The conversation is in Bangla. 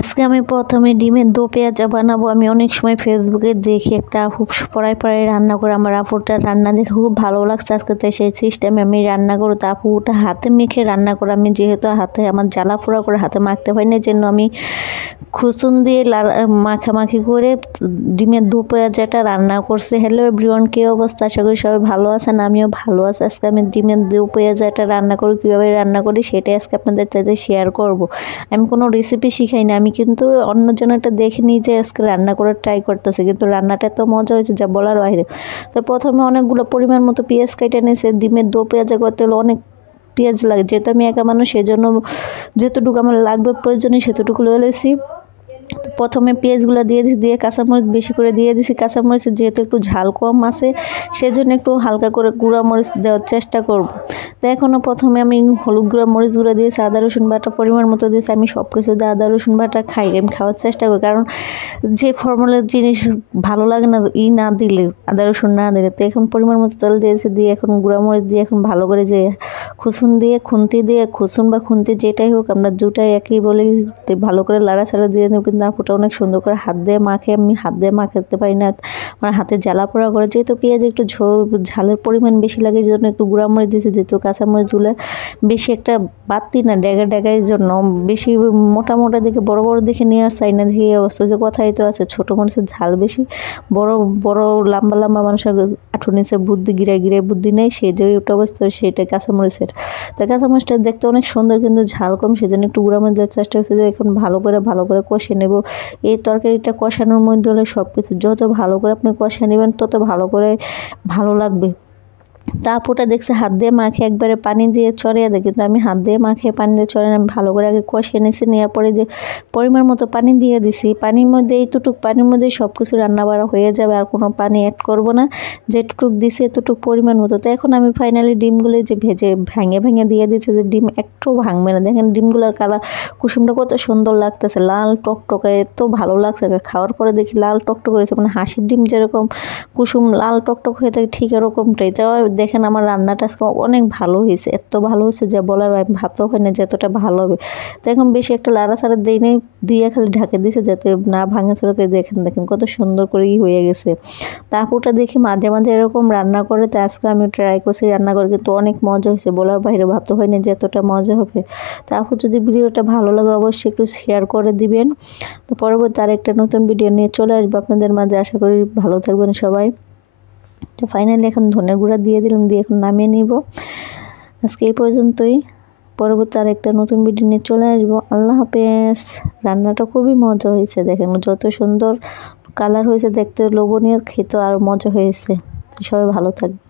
আজকে আমি প্রথমে ডিমের দো পেঁয়াজা বানাবো। আমি অনেক সময় ফেসবুকে দেখি একটা আপু পড়ায় রান্না করে, আমার আপুটার রান্না দেখে খুব ভালো লাগছে। আজকে তাই সেই সিস্টেমে আমি রান্না করবো। তো আপুটা হাতে মেখে রান্না করে, আমি যেহেতু হাতে আমার জ্বালা পোড়া করে হাতে মাখতে পারি না, এই জন্য আমি খুসুন দিয়ে মাখামাখি করে ডিমের দো পেঁয়াজাটা রান্না করছি। হ্যালো এভরিওয়ান, কী অবস্থা? আশা করি সবাই ভালো আছেন, আমিও ভালো আছি। আজকে আমি ডিমের দো পেঁয়াজাটা রান্না করি, কীভাবে রান্না করি সেটাই আজকে আপনাদের সাথে শেয়ার করব। আমি কোনো রেসিপি শিখাই না, আমি কিন্তু অন্যজনেরটা দেখে নিজে আজকে রান্না করে ট্রাই করতেছি, কিন্তু রান্নাটা এত মজা হয়েছে যা বলার বাইরে। তো প্রথমে অনেকগুলো পরিমাণ মতো পেঁয়াজ কেটে নিয়েছে। ডিমের দো পেঁয়াজা করতে হলে অনেক পেঁয়াজ লাগে, যেহেতু আমি একা মানুষ সেজন্য যেতটুকু আমার লাগবে প্রয়োজনে সেতটুকু লয়েছি। তো প্রথমে পেঁয়াজগুলো দিয়ে কাঁচামরিচ বেশি করে দিয়ে দিছি। কাঁচামরিচ যেহেতু একটু ঝাল কম আছে সেজন্য একটু হালকা করে গুঁড়া মরিচ দেওয়ার চেষ্টা করব। তো এখনও প্রথমে আমি হলুদ গুঁড়া মরিচ গুঁড়া দিয়েছি, আদা রসুন বাটা পরিমাণ মতো দিয়েছি। আমি সব কিছু দিয়ে আদা রসুন বাটা আমি খাওয়ার চেষ্টা করি, কারণ যে ফর্মুলার জিনিস ভালো লাগে না না দিলে, আদা রসুন না দিলে। তো এখন পরিমাণ মতো তেল দিয়েছি, দিয়ে এখন গুঁড়া মরিচ দিয়ে এখন ভালো করে যে খুন্তি দিয়ে খুসুন বা খুন্তি যেটাই হোক আমরা দুটাই একই বলি, ভালো করে লাড়াচাড়া দিয়ে নেব। কিন্তু আপুটা অনেক সুন্দর করে হাত দিয়ে মাখে, আমি হাত দিয়ে মাখাতে পারি না, আমার হাতে জ্বালা পোড়া করে। যেহেতু পেঁয়াজ একটু ঝালের পরিমাণ বেশি লাগে, এই জন্য একটু গুঁড়া মরিচ দিয়েছি। যেহেতু কাঁচামরিচগুলো বেশি একটা বাড়তি না, ড্যাগার জন্য বেশি মোটা মোটা দেখে বড় বড় দেখে নিয়ে আর চাই না, দেখে এই অবস্থা। যে কথাই তো আছে, ছোটো মরিচের ঝাল বেশি, বড় বড় লম্বা লম্বা মানুষের আঁঠু নিচে বুদ্ধি গিরায় বুদ্ধি নেই, সেই যে অবস্থা সেটা কাঁচামরিচের। তো কাঁচামরিচটা দেখতে অনেক সুন্দর, কিন্তু ঝাল কম, সেজন্য একটু গুঁড়া মরিচ দেওয়ার চেষ্টা করছি। যে এখন ভালো করে কষে নেব। এই তরকারিটা কষানোর মধ্যে হলে সব কিছু যত ভালো করে আপনি কষে নেবেন তত ভালো লাগবে। তা আপুটা দেখছে হাত দিয়ে মাখে একবারে পানি দিয়ে চড়িয়ে দেয়, কিন্তু আমি হাত দিয়ে মাখে পানি দিয়ে চড়িয়ে আমি ভালো করে আগে কষিয়ে নিয়েছি। নেওয়ার পরে যে পরিমাণ মতো পানি দিয়ে দিছি, পানির মধ্যে এইটুক পানির মধ্যেই সব কিছু রান্না বাড়া হয়ে যাবে, আর কোনো পানি অ্যাড করব না। যেটুক দিছি এতটুক পরিমাণ মতো। তো এখন আমি ফাইনালি ডিমগুলো যে ভেঙে দিয়ে দিচ্ছি, যে ডিম একটু ভাঙবে না। দেখেন ডিমগুলোর কালার কুসুমটা কত সুন্দর লাগতেছে, লাল টকটকে, এত ভালো লাগছে। খাওয়ার পরে দেখি লাল টকটক হয়েছে, মানে হাঁসের ডিম যেরকম কুসুম লাল টকটক হয়ে থাকে ঠিক এরকমটাই। তো দেখেন আমার রান্নাটা আজকে অনেক ভালো হয়েছে, এত ভালো হয়েছে যে বলার, আমি ভাবতেও হয় না যে এতটা ভালো হবে। তো এখন বেশি একটা লাড়াচাড়া দিই নেই, দিয়ে খালি ঢাকে দিয়েছে যাতে না ভাঙে চড়কে। দেখেন কত সুন্দর করে হয়ে গেছে। তা আপুটা দেখি মাঝে মাঝে এরকম রান্না করে, তো আজকে আমি ট্রাই করছি রান্না করে, কিন্তু অনেক মজা হয়েছে, বলার বাইরে। ভাবতে হয় না যে এতটা মজা হবে। তা আপু যদি ভিডিওটা ভালো লাগে অবশ্যই একটু শেয়ার করে দিবেন। তো পরবর্তী আরেকটা নতুন ভিডিও নিয়ে চলে আসবো আপনাদের মাঝে। আশা করি ভালো থাকবেন সবাই। তো ফাইনালি এখন ধনের গুঁড়া দিয়ে দিলাম, দিয়ে এখন নামিয়ে নিব। আজকে এই পর্যন্তই, পরবর্তী আরেকটা নতুন ভিডিও নিয়ে চলে আসবো। আল্লাহ হাফেজ। রান্নাটা খুবই মজা হয়েছে, দেখেন যত সুন্দর কালার হয়েছে, দেখতে লোভনীয়, খেতে আর মজা হয়েছে। সবাই ভালো থাকবে।